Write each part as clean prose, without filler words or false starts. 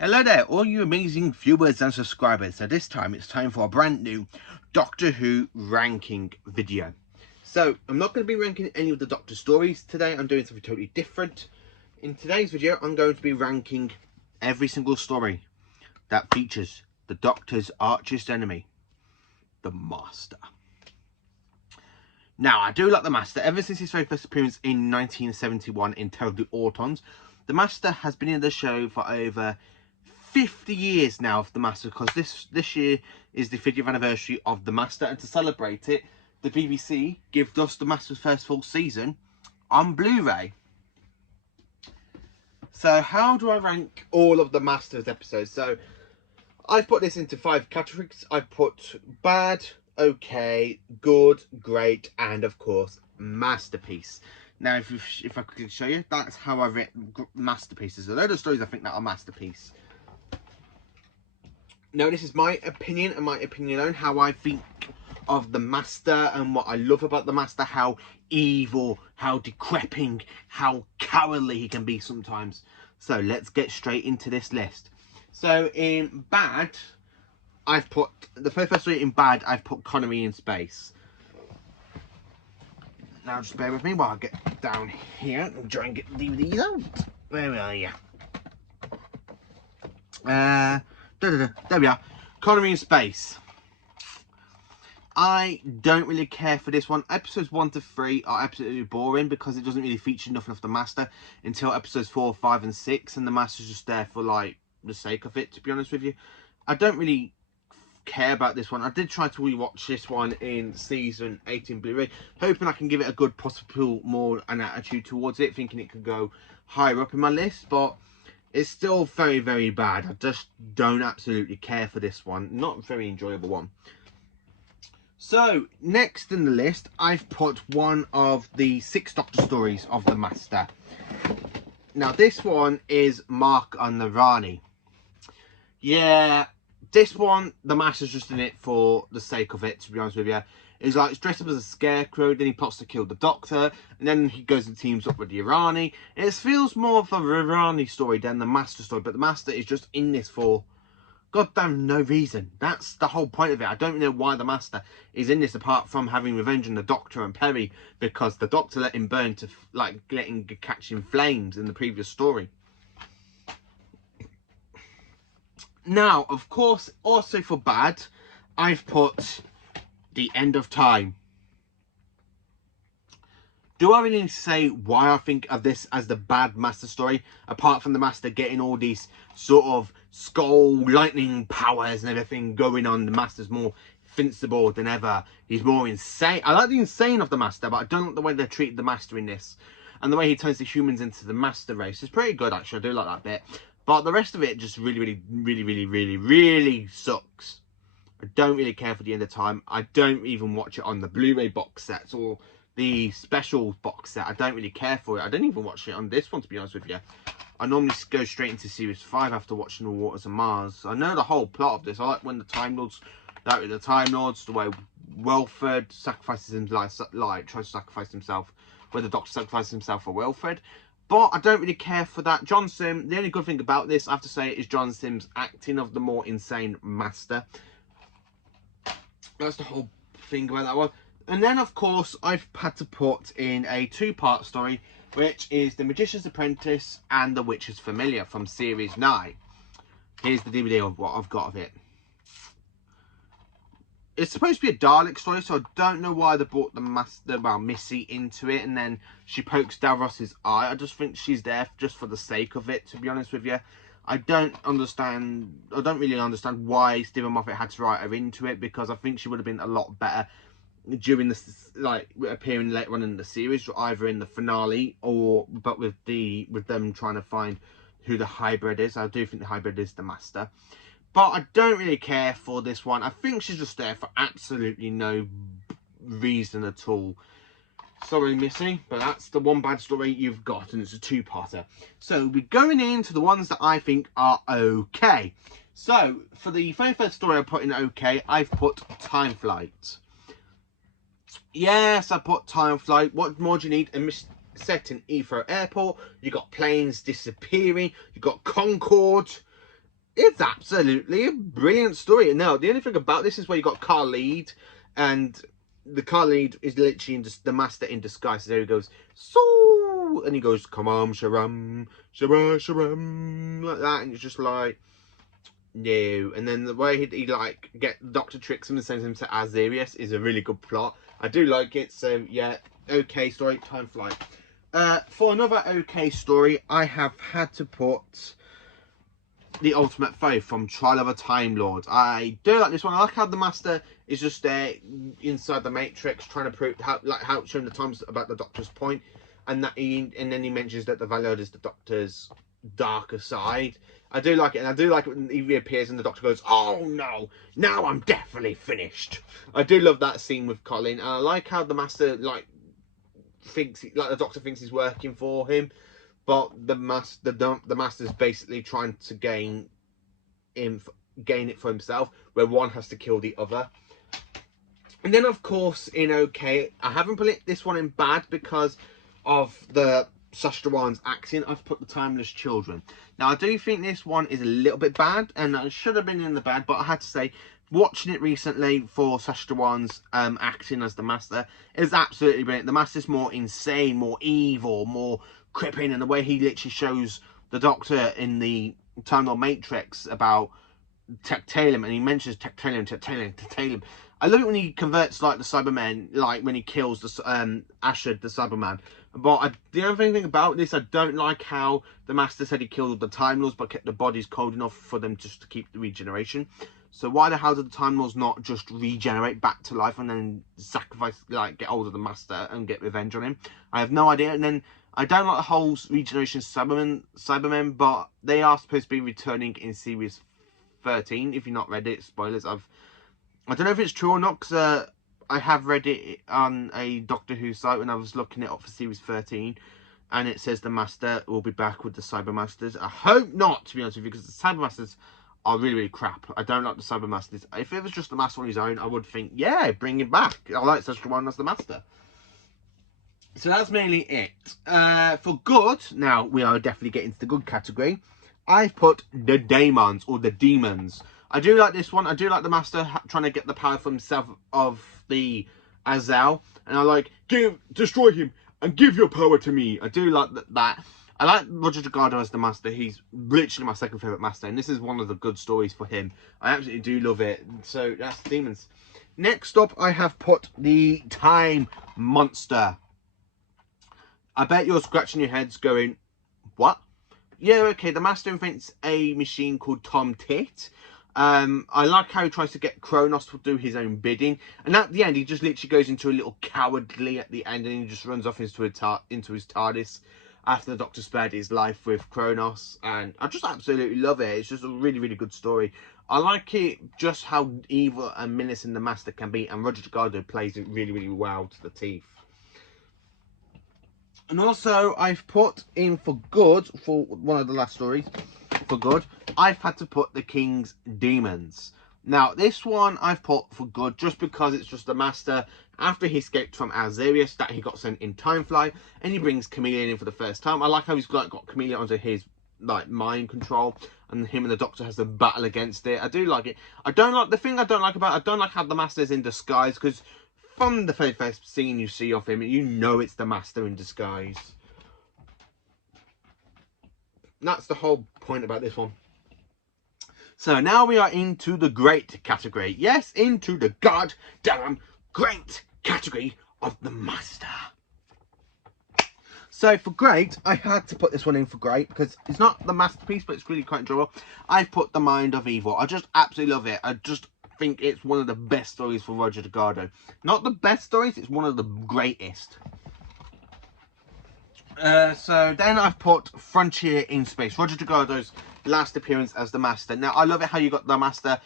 Hello there, all you amazing viewers and subscribers. So this time it's time for a brand new Doctor Who ranking video. So I'm not going to be ranking any of the Doctor stories today. I'm doing something totally different. In today's video, I'm going to be ranking every single story that features the Doctor's archest enemy, the Master. Now, I do like the Master. Ever since his very first appearance in 1971 in Terror of the Autons, the Master has been in the show for over 50 years now of the Master, because this year is the 50th anniversary of the Master, and to celebrate it, the BBC gave us the Master's first full season on Blu-ray. So how do I rank all of the Master's episodes? So I've put this into 5 categories. I've put bad, okay, good, great, and of course masterpiece. Now if I could show you, that's how I've written masterpieces. A load of stories I think that are masterpiece. Now, this is my opinion and my opinion alone, how I think of the Master and what I love about the Master, how evil, how decrepit, how cowardly he can be sometimes. So let's get straight into this list. So in bad, I've put, the first story in bad, I've put Connery in Space. Now just bear with me while I get down here and try and get the DVDs out. Where are you? There we are. Connery in Space. I don't really care for this one. Episodes 1 to 3 are absolutely boring because it doesn't really feature nothing of the Master until episodes 4, 5 and 6, and the Master's just there for like the sake of it, to be honest with you. I don't really care about this one. I did try to rewatch this one in season 18 Blu-ray, hoping I can give it a good possible more an attitude towards it, thinking it could go higher up in my list, but it's still very, very bad. I just don't absolutely care for this one. Not a very enjoyable one. So, next in the list, I've put one of the 6 Doctor stories of the Master. Now, this one is Mark on the Rani. Yeah, this one, the Master's just in it for the sake of it, to be honest with you. He's like, he's dressed up as a scarecrow, then he plots to kill the Doctor, and then he goes and teams up with the Irani. It feels more of a Irani story than the Master story, but the Master is just in this for goddamn no reason. That's the whole point of it. I don't know why the Master is in this, apart from having revenge on the Doctor and Perry, because the Doctor let him burn to, like, catch in flames in the previous story. Now, of course, also for bad, I've put The End of Time. Do I really need to say why I think of this as the bad Master story, apart from the Master getting all these sort of skull lightning powers and everything going on? The Master's more invincible than ever. He's more insane. I like the insane of the Master, but I don't like the way they treated the Master in this. And the way he turns the humans into the Master race is pretty good, actually. I do like that bit. But the rest of it just really sucks. I don't really care for The End of Time. I don't even watch it on the Blu-ray box sets or the special box set. I don't really care for it. I don't even watch it on this one, to be honest with you. I normally go straight into series 5 after watching The Waters of Mars. I know the whole plot of this. I like when the Time Lords, the way Wilfred sacrifices himself, like tries to sacrifice himself, where the Doctor sacrifices himself for Wilfred. But I don't really care for that. John Sim, the only good thing about this, I have to say, is John Sim's acting of the more insane Master. That's the whole thing about that one. And then, of course, I've had to put in a 2-part story, which is The Magician's Apprentice and The Witch's Familiar from Series 9. Here's the DVD of what I've got of it. It's supposed to be a Dalek story, so I don't know why they brought the Master, well, Missy into it, and then she pokes Davros's eye. I just think she's there just for the sake of it, to be honest with you. I don't really understand why Stephen Moffat had to write her into it, because I think she would have been a lot better during this, like, appearing later on in the series, either in the finale or with them trying to find who the hybrid is. I do think the hybrid is the Master. But I don't really care for this one. I think she's just there for absolutely no reason at all. Sorry, Missy, but that's the one bad story you've got, and it's a 2-parter. So we're going into the ones that I think are okay. So for the very first story I put in okay, I've put Time Flight. Yes, I put Time Flight. What more do you need? Set in Heathrow Airport. You got planes disappearing. You got Concorde. It's absolutely a brilliant story. Now, the only thing about this is where you got Khalid, and the Khalid is literally in the master in disguise. So there he goes, so, and he goes, come on, Sharam, Sharam, like that, and it's just like, no. And then the way he like Doctor tricks him and sends him to Azarius is a really good plot. I do like it. So yeah, okay story, time flight. For another okay story, I have had to put The Ultimate Foe from Trial of a Time Lord. I do like this one. I like how the Master is just there inside the Matrix trying to prove how showing the times about the Doctor's point, and then he mentions that the Valord is the Doctor's darker side. I do like it, and I do like it when he reappears and the Doctor goes, "Oh no, now I'm definitely finished." I do love that scene with Colin, and I like how the Master thinks the Doctor thinks he's working for him. But the Master's basically trying to gain it for himself, where one has to kill the other. And then, of course, in okay, I haven't put this one in bad because of the Sastrawan's acting. I've put The Timeless Children. Now, I do think this one is a little bit bad, and it should have been in the bad, but I had to say, watching it recently for Sastrawan's acting as the Master is absolutely brilliant. The Master's more insane, more evil, more crippling, and the way he literally shows the Doctor in the Time Lord Matrix about Tectalium, and he mentions Tectalium. I love it when he converts like the Cybermen, like when he kills the Ashad, the Cyberman. But the other thing about this, I don't like how the Master said he killed the Time Lords but kept the bodies cold enough for them just to keep the regeneration. So why the hell did the Time Lords not just regenerate back to life and then sacrifice, get hold of the Master and get revenge on him? I have no idea. And then I don't like the whole regeneration Cybermen, but they are supposed to be returning in series 13. If you've not read it, spoilers. I don't know if it's true or not, because I have read it on a Doctor Who site when I was looking it up for series 13, and it says the Master will be back with the Cybermasters. I hope not, to be honest with you, because the Cybermasters are really, really crap. I don't like the Cybermasters. If it was just the Master on his own, I would think, yeah, bring him back. I like such a one as the Master. So that's mainly it. For good, now we are definitely getting to the good category. I've put the Daemons, or the Demons. I do like this one. I do like the Master trying to get the power for himself of the Azal. And I like, destroy him and give your power to me. I do like that. I like Roger Delgado as the Master. He's literally my second favourite Master. And this is one of the good stories for him. I absolutely do love it. So that's Demons. Next up, I have put the Time Monster. I bet you're scratching your heads going, what? Yeah, okay, the Master invents a machine called Tom Tit. I like how he tries to get Kronos to do his own bidding. And at the end, he just literally goes into a little cowardly at the end, and he just runs off into his TARDIS after the Doctor spared his life with Kronos. And I just absolutely love it. It's just a really, really good story. I like it just how evil and menacing the Master can be. And Roger Delgado plays it really, really well to the teeth. And also, I've put in for good, for one of the last stories, for good, I've had to put the King's Demons. Now, this one I've put for good just because it's just the Master, after he escaped from Azarius, that he got sent in Time Flight, and he brings Chameleon in for the first time. I like how he's got Chameleon under his mind control, and him and the Doctor has a battle against it. I do like it. I don't like how the Master's in disguise, because from the very first scene you see of him, you know it's the Master in disguise. That's the whole point about this one. So now we are into the great category. Yes, into the goddamn great category of the Master. So for great, I had to put this one in for great because it's not the masterpiece, but it's really quite enjoyable. I've put The Mind of Evil. I just absolutely love it. I just think it's one of the best stories for Roger Delgado. Not the best stories, it's one of the greatest. So then I've put Frontier in Space, Roger Delgado's last appearance as the Master. Now I love it how you got the Master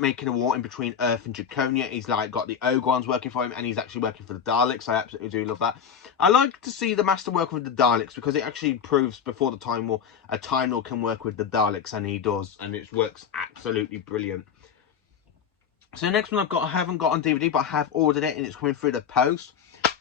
making a war in between Earth and Draconia. He's got the Ogrons working for him, and he's actually working for the Daleks. I absolutely do love that. I like to see the Master work with the Daleks because it actually proves before the Time War a Time Lord can work with the Daleks, and he does, and it works absolutely brilliant. So the next one I haven't got on DVD, but I have ordered it and it's coming through the post,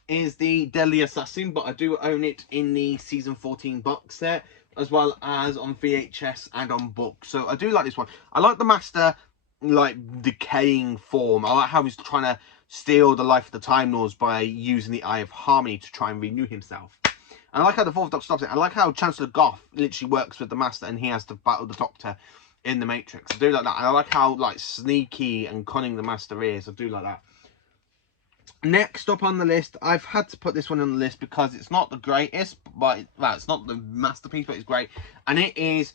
is the Deadly Assassin, but I do own it in the season 14 box set. as well as on VHS and on book. So I do like this one. I like the Master, like, decaying form. I like how he's trying to steal the life of the Time Lords by using the Eye of Harmony to try and renew himself. And I like how the Fourth Doctor stops it. I like how Chancellor Goff literally works with the Master and he has to battle the Doctor in the Matrix. I do like that. And I like how, like, sneaky and cunning the Master is. I do like that. Next up on the list, I've had to put this one on the list because it's not the greatest, but well, it's not the masterpiece, but it's great. And it is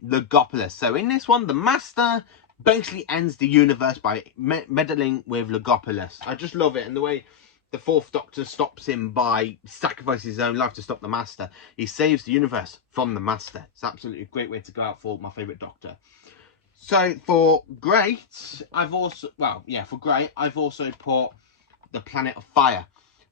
the Gopolis. So in this one, the Master basically ends the universe by meddling with Gopolis. I just love it. And the way the Fourth Doctor stops him by sacrificing his own life to stop the Master. He saves the universe from the Master. It's absolutely a great way to go out for my favourite Doctor. So for great, I've also, well, yeah, for great, I've also put the Planet of Fire.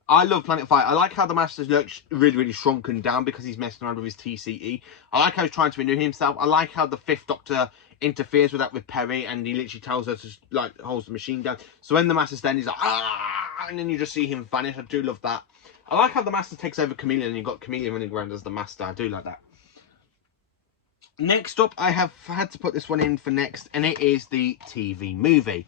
I love Planet of Fire. I like how the Master's looks really, really shrunken down because he's messing around with his TCE. I like how he's trying to renew himself. I like how the Fifth Doctor interferes with that with Perry, and he literally tells her to, like, holds the machine down. So when the Master's then, he's like, ah, and then you just see him vanish. I do love that. I like how the Master takes over Chameleon, and you've got Chameleon running around as the Master. I do like that. Next up, I have had to put this one in for next, and it is the TV movie.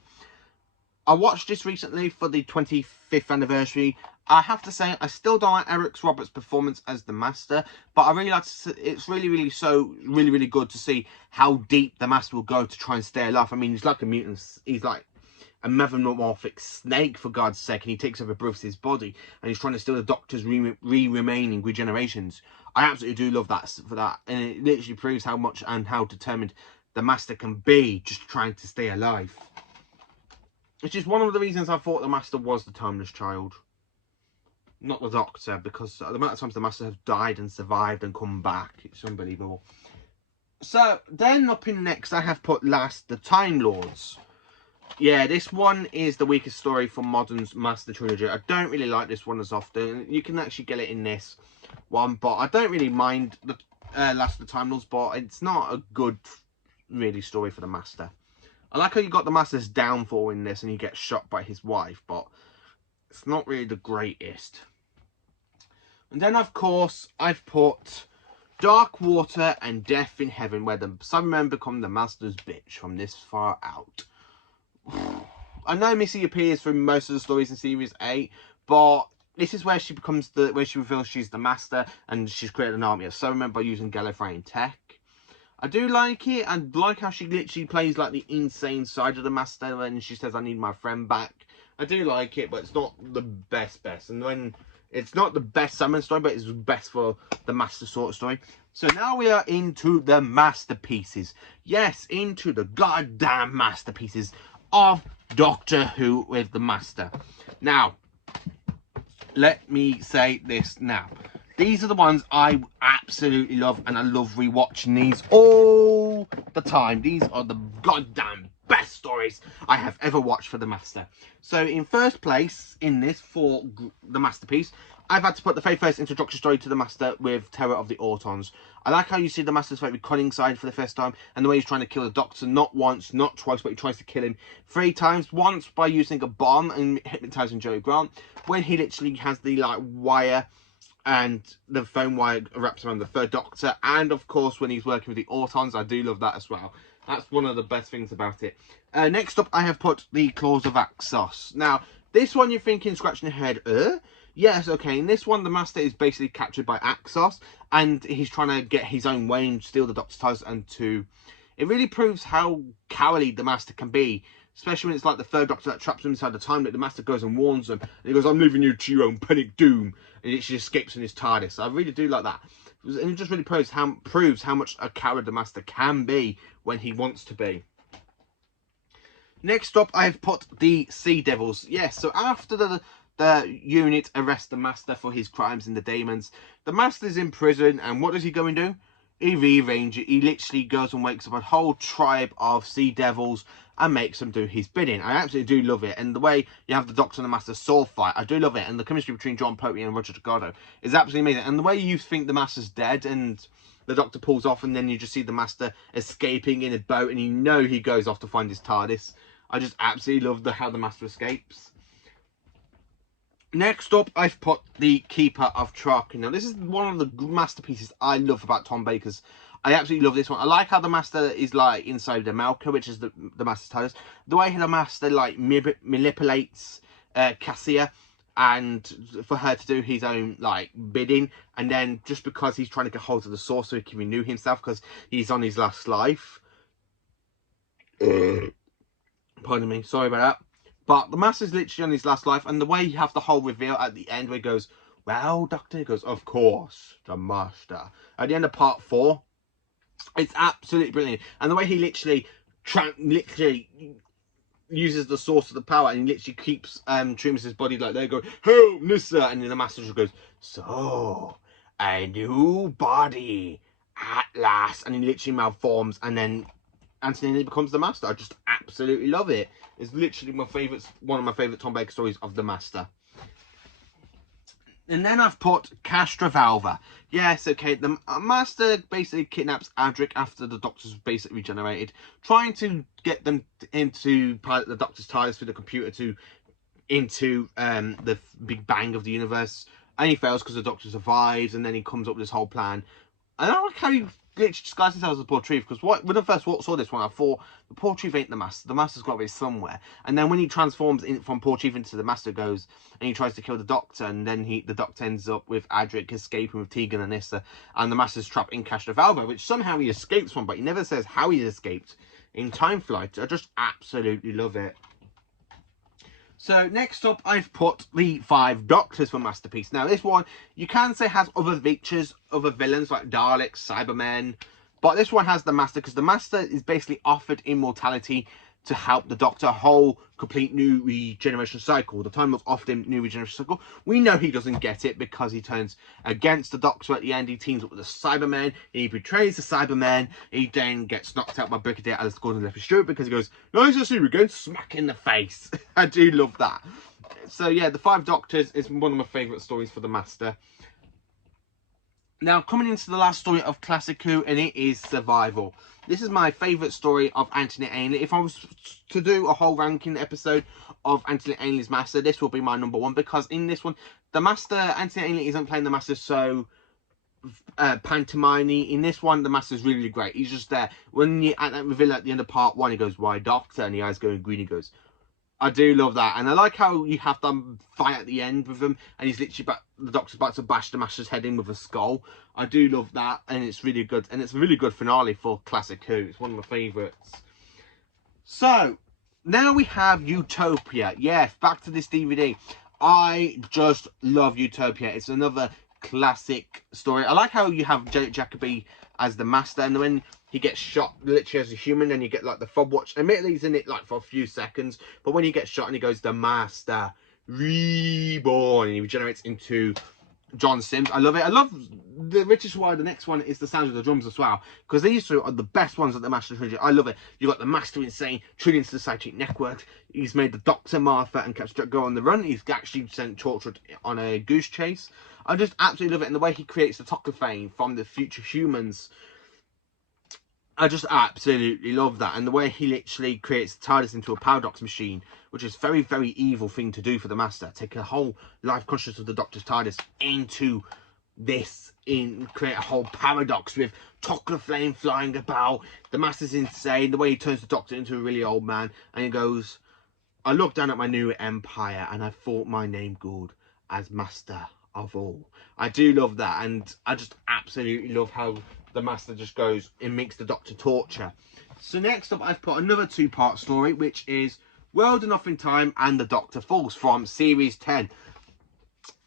I watched this recently for the 25th anniversary. I have to say, I still don't like Eric Roberts' performance as the Master, but I really like to see, it's really good to see how deep the Master will go to try and stay alive. I mean, he's like a mutant, he's like a metamorphic snake, for God's sake, and he takes over Bruce's body, and he's trying to steal the Doctor's remaining regenerations. I absolutely do love that for that, and it literally proves how much and how determined the Master can be just trying to stay alive. Which is one of the reasons I thought the Master was the Timeless Child. Not the Doctor, because the amount of times the Master has died and survived and come back, it's unbelievable. So, then up in next, I have put last, the Time Lords. Yeah, this one is the weakest story from Modern's Master Trilogy. I don't really like this one as often. You can actually get it in this one, but I don't really mind the Last of the Time Lords, but it's not a good, really, story for the Master. I like how you got the Master's downfall in this and he gets shot by his wife, but it's not really the greatest. And then, of course, I've put Dark Water and Death in Heaven, where the Cybermen become the Master's bitch from this far out. I know Missy appears through most of the stories in Series 8, but this is where she becomes where she reveals she's the Master and she's created an army of Cybermen by using Gallifreyan tech. I do like it. I like how she literally plays like the insane side of the Master and she says, I need my friend back. I do like it, but it's not the best. And when it's not the best Cyberman story, but it's best for the Master sort of story. So now we are into the masterpieces. Yes, into the goddamn masterpieces of Doctor Who with the Master. Now, let me say this now. These are the ones I absolutely love, and I love rewatching these all the time. These are the goddamn best stories I have ever watched for the Master. So in first place in this for the masterpiece, I've had to put the very first introduction story to the Master with Terror of the Autons. I like how you see the Master's very cunning side for the first time, and the way he's trying to kill the Doctor, not once, not twice, but he tries to kill him 3 times. Once by using a bomb and hypnotising Joey Grant, when he literally has the like wire and the phone wire wraps around the 3rd Doctor, and of course when he's working with the Autons. I do love that as well. That's one of the best things about it. Next up, I have put the Claws of Axos. Now, this one you're thinking, scratching your head, yes, okay, in this one, the Master is basically captured by Axos, and he's trying to get his own way and steal the Doctor's TARDIS, and to... It really proves how cowardly the Master can be, especially when it's like the 3rd Doctor that traps him inside the time loop. The Master goes and warns him, and he goes, I'm leaving you to your own panic doom, and he just escapes in his TARDIS. I really do like that. And it just really proves how much a coward the Master can be when he wants to be. Next up, I've put the Sea Devils. Yes, so after the unit arrests the Master for his crimes in the Daemons, the Master's in prison, and what does he go and do? He rearranges it. He literally goes and wakes up a whole tribe of Sea Devils and makes them do his bidding. I absolutely do love it. And the way you have the Doctor and the Master sword fight, I do love it. And the chemistry between John Pertwee and Roger Delgado is absolutely amazing. And the way you think the Master's dead and the Doctor pulls off, and then you just see the Master escaping in a boat, and you know he goes off to find his TARDIS. I just absolutely love how the Master escapes. Next up, I've put the Keeper of Trock. Now, this is one of the masterpieces I love about Tom Baker's. I absolutely love this one. I like how the Master is like inside the Malka, which is the Master's TARDIS. The way the Master like manipulates Cassia, and for her to do his own like bidding, and then just because he's trying to get hold of the source so he can renew himself because he's on his last life. Pardon me, sorry about that. But the Master's literally on his last life, and the way you have the whole reveal at the end where he goes, well, Doctor, he goes, of course, the Master. At the end of part 4, it's absolutely brilliant. And the way he literally uses the source of the power, and he literally keeps Trimus's body like they go, help, Nissa, and then the Master just goes, so, a new body at last, and he literally malforms, and then Anthony becomes the Master. I just absolutely love it. It's literally my favourite, one of my favourite Tom Baker stories of the Master. And then I've put Castrovalva. Yes, okay, the Master basically kidnaps Adric after the Doctor's basically regenerated, trying to get them into pilot the Doctor's TARDIS through the computer into the Big Bang of the universe. And he fails because the Doctor survives, and then he comes up with this whole plan. And I like how he literally disguised himself as a Portreeve, because when I first saw this one, I thought the Portreeve ain't the Master. The Master's got to be somewhere. And then when he transforms from Portreeve into the Master, goes and he tries to kill the Doctor, and then the Doctor ends up with Adric escaping with Tegan and Issa, and the Master's trapped in Castrovalva, which somehow he escapes from, but he never says how he escaped in Time Flight. I just absolutely love it. So next up, I've put the 5 Doctors for Masterpiece. Now this one, you can say has other features, other villains like Daleks, Cybermen, but this one has the Master, because the Master is basically offered immortality to help the Doctor whole complete new regeneration cycle. The Time Lord's offered him new regeneration cycle. We know he doesn't get it because he turns against the Doctor at the end. He teams up with the Cybermen. He betrays the Cybermen. He then gets knocked out by Brigadier Alice Gordon Leffy Stewart because he goes, nice to see you again, smack in the face. I do love that. So yeah, the 5 Doctors is one of my favourite stories for the Master. Now, coming into the last story of Classic Who, and it is Survival. This is my favourite story of Anthony Ainley. If I was to do a whole ranking episode of Anthony Ainley's Master, this will be my number 1, because in this one, the Master, Anthony Ainley isn't playing the Master so pantomime. In this one, the Master's really, really great. He's just there. When you at that reveal at the end of part 1, he goes, why Doctor? And the eyes going green, he goes, I do love that. And I like how you have them fight at the end with him, and he's literally the Doctor's about to bash the Master's head in with a skull. I do love that, and it's really good. And it's a really good finale for Classic Who. It's one of my favourites. So, now we have Utopia. Yes, back to this DVD. I just love Utopia. It's another classic story. I like how you have Jacoby as the Master, and when he gets shot literally as a human, and you get like the fob watch. Admittedly, he's in it like for a few seconds, but when he gets shot and he goes, the Master reborn, and he regenerates into John Sims. I love it. I love which is why the next one is the sound of the drums as well, because these two are the best ones of the Master trilogy. I love it. You got the Master Insane, Trillions to the Psychic Network. He's made the Doctor, Martha, and Captain go on the run. He's actually sent Torchwood on a goose chase. I just absolutely love it, and the way he creates the Toclafane from the future humans. I just absolutely love that, and the way he literally creates the TARDIS into a paradox machine, which is very, very evil thing to do for the Master. Take a whole life conscious of the Doctor's TARDIS into this, create a whole paradox with Toclafane flying about. The Master's insane. The way he turns the Doctor into a really old man, and he goes, I look down at my new empire, and I thought my name good as Master of all. I do love that, and I just absolutely love how the Master just goes and makes the Doctor torture. So next up, I've put another 2-part story, which is World Enough in Time and the Doctor Falls from Series 10.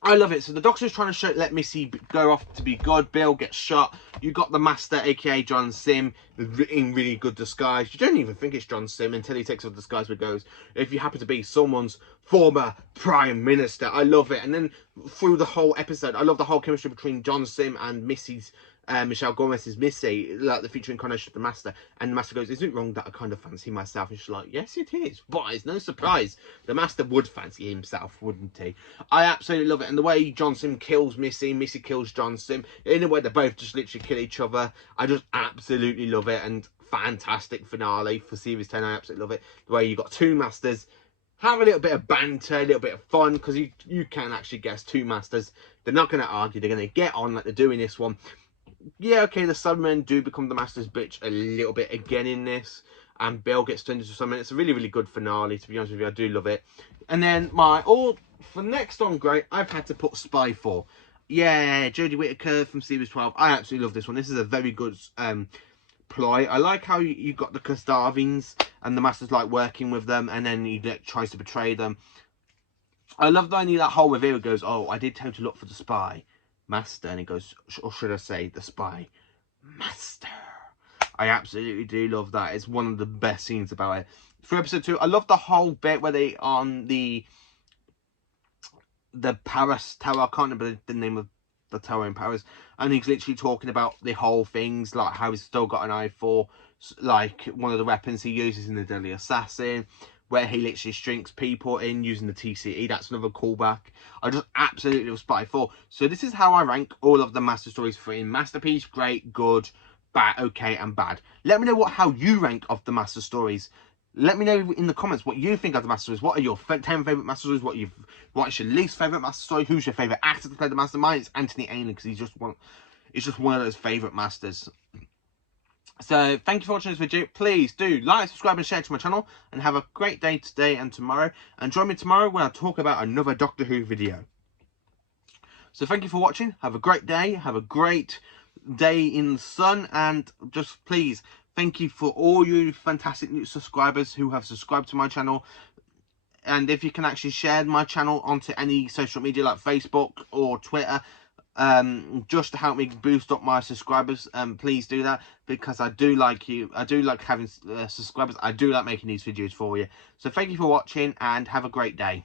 I love it. So the Doctor's trying to let Missy go off to be good. Bill gets shot. You got the Master, aka John Sim, in really good disguise. You don't even think it's John Sim until he takes off the disguise and goes, if you happen to be someone's former Prime Minister. I love it. And then through the whole episode, I love the whole chemistry between John Sim and Missy's Michelle Gomez's Missy, like the future incarnation of the Master. And the Master goes, isn't it wrong that I kind of fancy myself? And she's like, yes, it is. But it's no surprise. The Master would fancy himself, wouldn't he? I absolutely love it. And the way John Sim kills Missy, Missy kills John Sim, in a way they both just literally kill each other. I just absolutely love it. And fantastic finale for Series 10. I absolutely love it. The way you got 2 Masters have a little bit of banter, a little bit of fun, because you can actually guess two masters. They're not going to argue. They're going to get on like they're doing this one. Yeah, okay, the Sandmen do become the master's bitch a little bit again in this. And Bill gets turned into something. It's a really, really good finale, to be honest with you. I do love it. And then for next on great, I've had to put Spy 4. Yeah, Jodie Whittaker from Series 12. I absolutely love this one. This is a very good ploy. I like how you got the Kastarvins and the Master's like working with them, and then he tries to betray them. I love that whole reveal. Goes, oh, I did tell him to look for the spy master, and he goes, or should I say the spy master? I absolutely do love that. It's one of the best scenes about it. For episode 2, I love the whole bit where they on the Paris tower. I can't remember the name of the tower in Paris, and he's literally talking about the whole things, like how he's still got an eye for like one of the weapons he uses in the Deadly Assassin, where he literally shrinks people in using the TCE. That's another callback. I just absolutely love Spy 4. So this is how I rank all of the Master Stories for in Masterpiece, great, good, bad, okay, and bad. Let me know how you rank of the Master Stories. Let me know in the comments what you think of the Master Stories. What are your 10 favourite Master Stories? What is your least favourite Master Story? Who's your favourite actor to play the Master? Mine is Anthony Ainley, because he's just one of those favourite Masters. So thank you for watching this video. Please do like, subscribe and share to my channel, and have a great day today and tomorrow. And join me tomorrow when I talk about another Doctor Who video. So thank you for watching. Have a great day. Have a great day in the sun, and just please thank you for all you fantastic new subscribers who have subscribed to my channel. And if you can actually share my channel onto any social media like Facebook or Twitter, just to help me boost up my subscribers, please do that, because I do like you. I do like having subscribers. I do like making these videos for you. So thank you for watching, and have a great day.